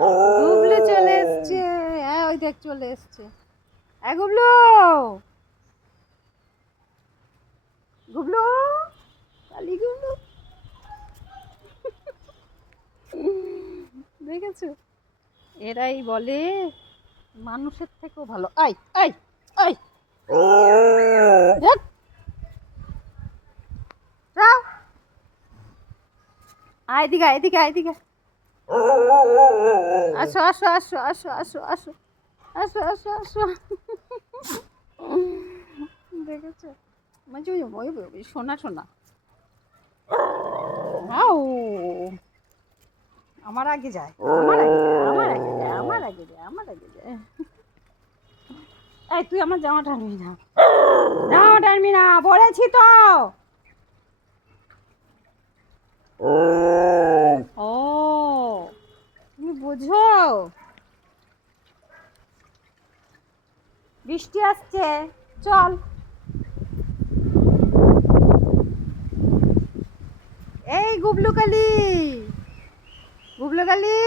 গুবলু চলে এসছে। হ্যাঁ ওই দেখ চলে এসছে। গুবলু, গুবলু, কালি গুবলু, দেখেছো? এরাই বলে মানুষের থেকেও ভালো। আই আই আই, এদিকে এদিকে এদিকে, আসো আসো আসো আসো আসো আসো আসো আসো আসো। দেখেছো? শোনা শোনা, আমার আগে যায়, আমার আগে যায়, আমার আগে যায়, আমার আগে যায়, আমার আগে যায়। এই তুই আমার জামা টানবি না, জামা টানবি না বলেছি তো। ও তুমি বুঝো, বৃষ্টি আসছে, চল। এই গুবলু কালি, গুবলু কালি।